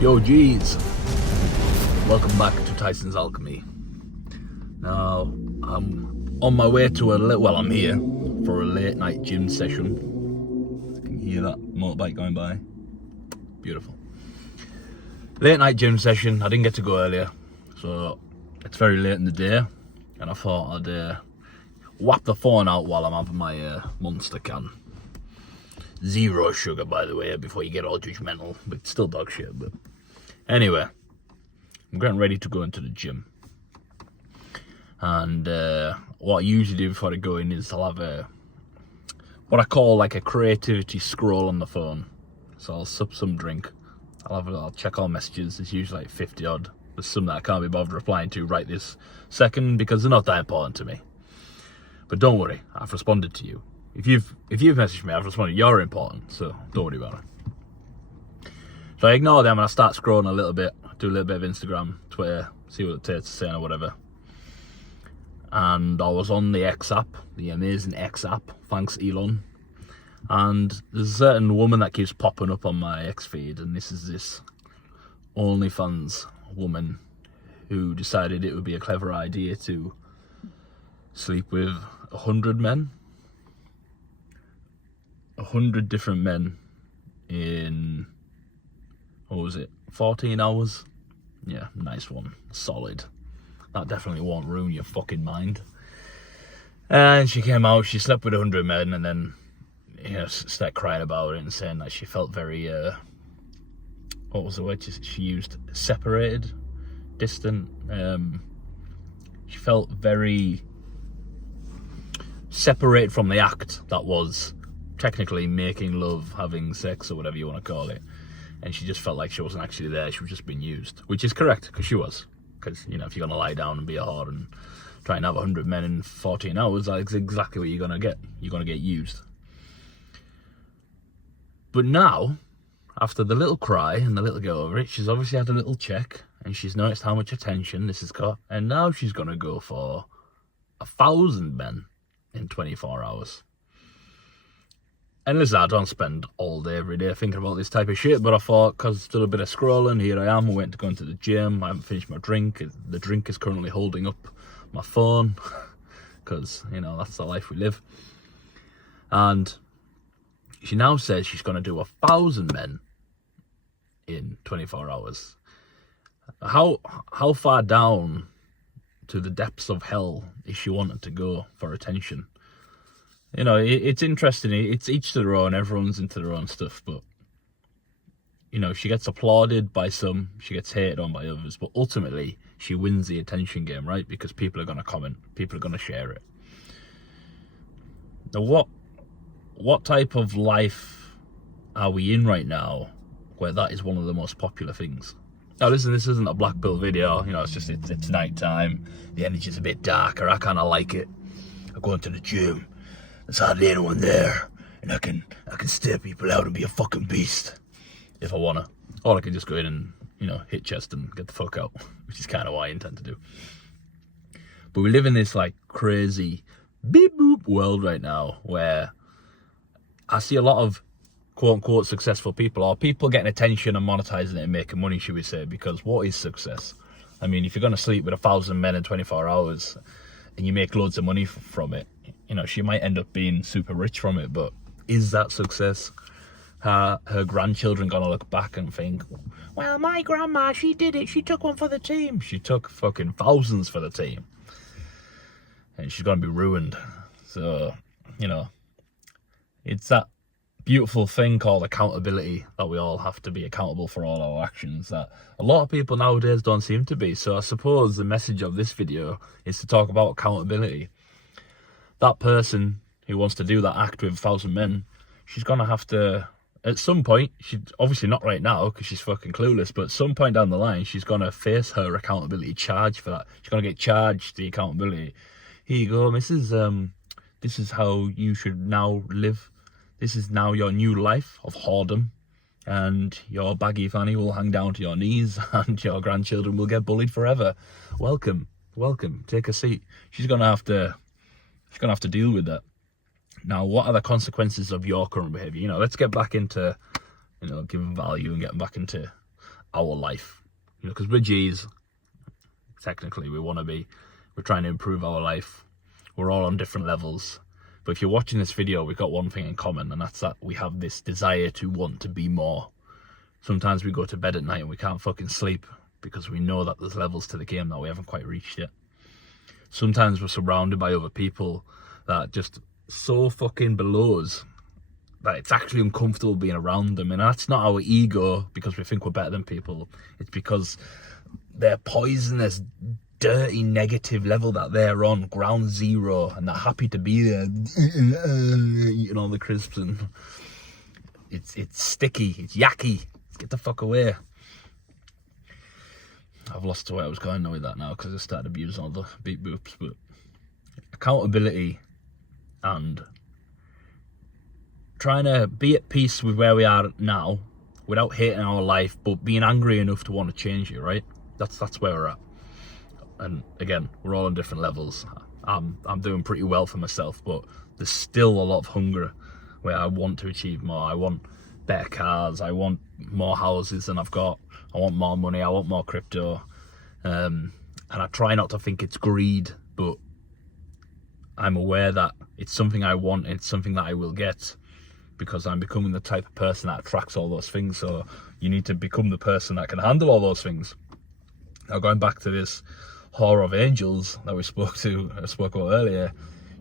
Yo G's, welcome back to Tyson's Alchemy. Now I'm on my way to I'm here for a late night gym session. You can hear that motorbike going by. Beautiful. Late night gym session. I didn't get to go earlier, so it's very late in the day, and I thought I'd whap the phone out while I'm having my Monster can. 0 sugar, by the way, before you get all judgmental, but still dog shit. But anyway, I'm getting ready to go into the gym, and what I usually do before I go in is I'll have what I call like a creativity scroll on the phone. So I'll sup some drink, I'll check all messages. It's usually like 50 odd. There's some that I can't be bothered replying to right this second because they're not that important to me. But don't worry, I've responded to you. If you've messaged me, I've responded. You're important, so don't worry about it. So I ignore them and I start scrolling a little bit, do a little bit of Instagram, Twitter, see what the tate's saying or whatever. And I was on the X app, the amazing X app, thanks Elon. And there's a certain woman that keeps popping up on my X feed, and this is this OnlyFans woman who decided it would be a clever idea to sleep with 100 men. 100 different men in, what was it, 14 hours? Yeah, nice one, solid. That definitely won't ruin your fucking mind. And she came out, she slept with 100 men, and then, you know, started crying about it and saying that she felt very, what was the word she used? Separated, distant. She felt very separated from the act that was technically making love, having sex, or whatever you want to call it. And she just felt like she wasn't actually there, she was just being used. Which is correct, because she was. Because, you know, if you're going to lie down and be a whore and try and have 100 men in 14 hours, that's exactly what you're going to get. You're going to get used. But now, after the little cry and the little go over it, she's obviously had a little check, and she's noticed how much attention this has got, and now she's going to go for 1,000 men in 24 hours. And listen, I don't spend all day, every day thinking about this type of shit, but I thought, because still a bit of scrolling, here I am, I went to go into the gym, I haven't finished my drink, the drink is currently holding up my phone, because, you know, that's the life we live. And she now says she's going to do 1,000 men in 24 hours. How far down to the depths of hell is she wanting to go for attention? You know, it's interesting. It's each to their own. Everyone's into their own stuff. But, you know, she gets applauded by some. She gets hated on by others. But ultimately, she wins the attention game, right? Because people are going to comment. People are going to share it. Now, what type of life are we in right now where that is one of the most popular things? Now, listen, this isn't a black pill video. You know, it's night time. The energy's a bit darker. I kind of like it. I go into the gym. There's hardly anyone there, and I can stare people out and be a fucking beast if I wanna. Or I can just go in and, you know, hit chest and get the fuck out, which is kind of what I intend to do. But we live in this like crazy beep boop world right now where I see a lot of quote unquote successful people, or people getting attention and monetizing it and making money, should we say? Because what is success? I mean, if you're gonna sleep with 1,000 men in 24 hours and you make loads of money from it, you know, she might end up being super rich from it, but is that success? Her grandchildren gonna look back and think, well, my grandma, she did it. She took one for the team. She took fucking thousands for the team. And she's gonna be ruined. So, you know, it's that beautiful thing called accountability, that we all have to be accountable for all our actions, that a lot of people nowadays don't seem to be. So I suppose the message of this video is to talk about accountability. That person who wants to do that act with 1,000 men, she's going to have to, at some point, she's obviously not right now because she's fucking clueless, but at some point down the line, she's going to face her accountability charge for that. She's going to get charged the accountability. Here you go, Mrs. This is how you should now live. This is now your new life of whoredom, and your baggy fanny will hang down to your knees, and your grandchildren will get bullied forever. Welcome, take a seat. She's going to have to deal with that. Now, what are the consequences of your current behaviour? You know, let's get back into, you know, giving value and getting back into our life. You know, because we're G's, technically we're trying to improve our life. We're all on different levels. But if you're watching this video, we've got one thing in common, and that's that we have this desire to want to be more. Sometimes we go to bed at night and we can't fucking sleep because we know that there's levels to the game that we haven't quite reached yet. Sometimes we're surrounded by other people that are just so fucking below us that it's actually uncomfortable being around them. And that's not our ego because we think we're better than people. It's because their poisonous, dirty, negative level that they're on, ground zero, and they're happy to be there, eating all the crisps, and it's sticky, it's yucky. Get the fuck away. I've lost where I was going with that now because I started abusing all the beep boops. But accountability and trying to be at peace with where we are now without hating our life, but being angry enough to want to change it, right? That's where we're at. And again, we're all on different levels. I'm doing pretty well for myself, but there's still a lot of hunger where I want to achieve more. I want better cars, I want more houses than I've got, I want more money, I want more crypto, and I try not to think it's greed, but I'm aware that it's something I want, it's something that I will get, because I'm becoming the type of person that attracts all those things. So you need to become the person that can handle all those things. Now, going back to this whore of angels that I spoke about earlier,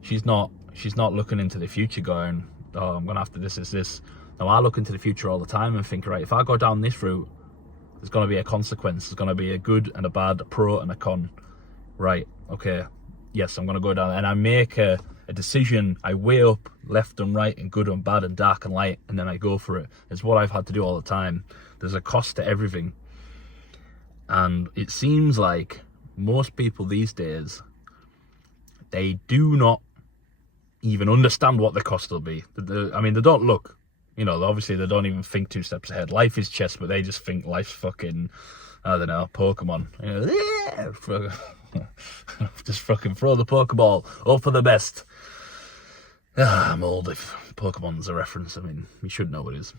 she's not looking into the future going, oh, I'm gonna have to this. Now, I look into the future all the time and think, right, if I go down this route, there's going to be a consequence. There's going to be a good and a bad, a pro and a con. Right, okay, yes, I'm going to go down. And I make a decision. I weigh up left and right and good and bad and dark and light, and then I go for it. It's what I've had to do all the time. There's a cost to everything. And it seems like most people these days, they do not even understand what the cost will be. I mean, they don't look. You know, obviously they don't even think 2 steps ahead. Life is chess, but they just think life's fucking, I don't know, Pokemon. You know, just fucking throw the Pokeball, hope for the best. I'm old if Pokemon's a reference. I mean, you should know what it is.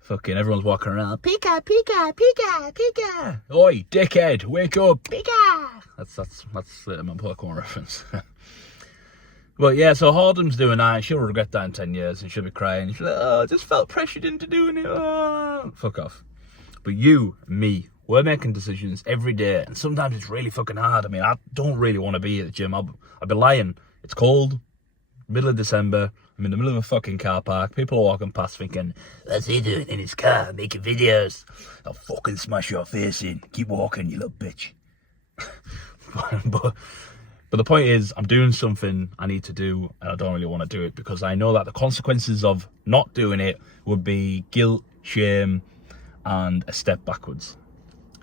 Fucking everyone's walking around, Pika, Pika, Pika, Pika. Oi, dickhead, wake up, Pika. That's my Pokemon reference. But yeah, so Hardham's doing that. She'll regret that in 10 years and she'll be crying. She'll be like, oh, I just felt pressured into doing it. Oh. Fuck off. But you and me, we're making decisions every day. And sometimes it's really fucking hard. I mean, I don't really want to be at the gym. I'll be lying. It's cold, middle of December. I'm in the middle of a fucking car park. People are walking past thinking, what's he doing in his car, making videos? I'll fucking smash your face in. Keep walking, you little bitch. But the point is, I'm doing something I need to do, and I don't really want to do it because I know that the consequences of not doing it would be guilt, shame, and a step backwards.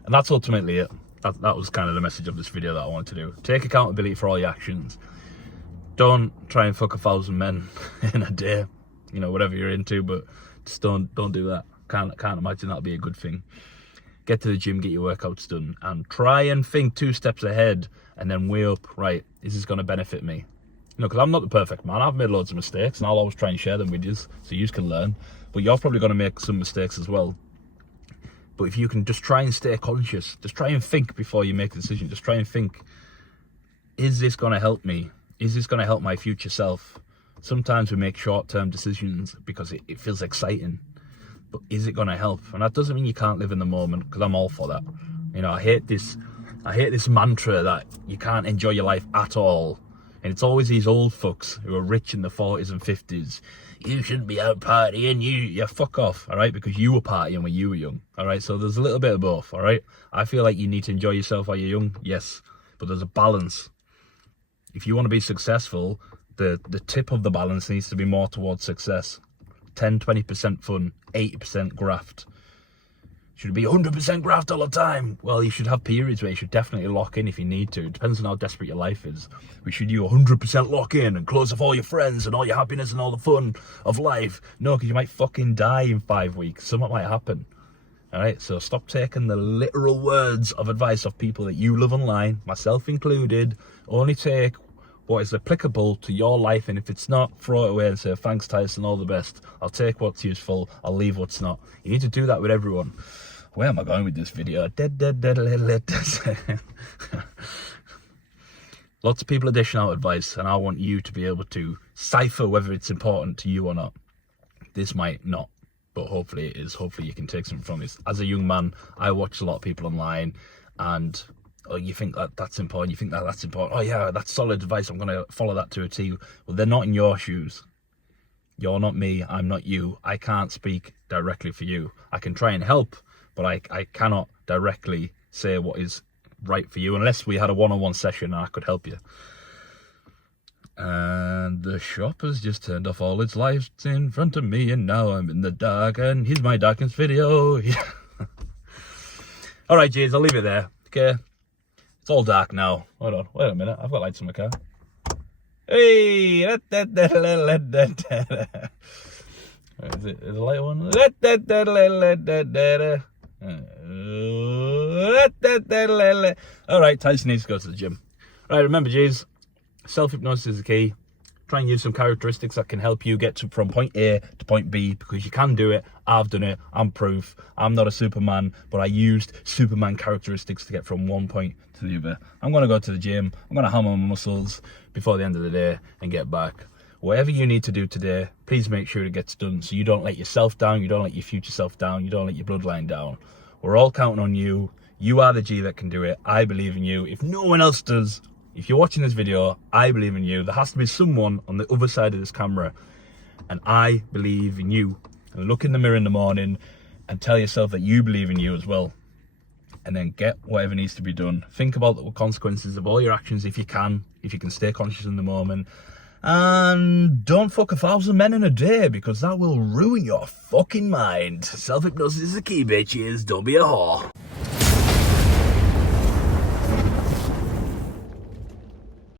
And that's ultimately it. That was kind of the message of this video that I wanted to do. Take accountability for all your actions. Don't try and fuck 1,000 men in a day, you know, whatever you're into, but just don't do that. Can't imagine that'd be a good thing. Get to the gym, get your workouts done, and try and think 2 steps ahead, and then weigh up, right, is this going to benefit me? You know, because I'm not the perfect man. I've made loads of mistakes, and I'll always try and share them with you so you can learn. But you're probably going to make some mistakes as well. But if you can just try and stay conscious, just try and think before you make a decision. Just try and think, is this going to help me? Is this going to help my future self? Sometimes we make short-term decisions because it feels exciting. But is it going to help? And that doesn't mean you can't live in the moment, because I'm all for that. You know, I hate this mantra that you can't enjoy your life at all. And it's always these old fucks who are rich in the 40s and 50s. You shouldn't be out partying, you fuck off, all right? Because you were partying when you were young, all right? So there's a little bit of both, all right? I feel like you need to enjoy yourself while you're young, yes. But there's a balance. If you want to be successful, the tip of the balance needs to be more towards success. 10-20% fun, 80% graft. Should it be 100% graft all the time? Well, you should have periods where you should definitely lock in if you need to. It depends on how desperate your life is. But should you 100% lock in and close off all your friends and all your happiness and all the fun of life? No, because you might fucking die in 5 weeks. Something might happen. All right, so stop taking the literal words of advice of people that you love online, myself included. Only take what is applicable to your life, and if it's not, throw it away and say, thanks Tyson, all the best. I'll take what's useful, I'll leave what's not. You need to do that with everyone. Where am I going with this video? Lots of people are dishing out advice, and I want you to be able to cipher whether it's important to you or not. This might not, but hopefully it is. Hopefully you can take something from this. As a young man, I watch a lot of people online, and you think that that's important, you think that that's important. Oh yeah, that's solid advice, I'm going to follow that to a T. Well, they're not in your shoes. You're not me, I'm not you. I can't speak directly for you. I can try and help, but I cannot directly say what is right for you, unless we had a one-on-one session and I could help you. And the shop has just turned off all its lights in front of me, and now I'm in the dark, and here's my darkness video. All right, Jays, I'll leave it there. Okay, it's all dark now. Hold on, wait a minute, I've got lights in my car. Hey, is it a light one? All right, Tyson needs to go to the gym. Right, remember, Jays, self-hypnosis is the key. Try and use some characteristics that can help you get from point A to point B, because you can do it. I've done it. I'm proof. I'm not a Superman, but I used Superman characteristics to get from one point to the other. I'm going to go to the gym. I'm going to hammer my muscles before the end of the day and get back. Whatever you need to do today, please make sure it gets done, so you don't let yourself down, you don't let your future self down, you don't let your bloodline down. We're all counting on you. You are the G that can do it. I believe in you. If no one else does, if you're watching this video, I believe in you. There has to be someone on the other side of this camera, and I believe in you. And look in the mirror in the morning and tell yourself that you believe in you as well. And then get whatever needs to be done. Think about the consequences of all your actions if you can stay conscious in the moment. And don't fuck 1,000 men in a day, because that will ruin your fucking mind. Self-hypnosis is the key, bitches. Don't be a whore.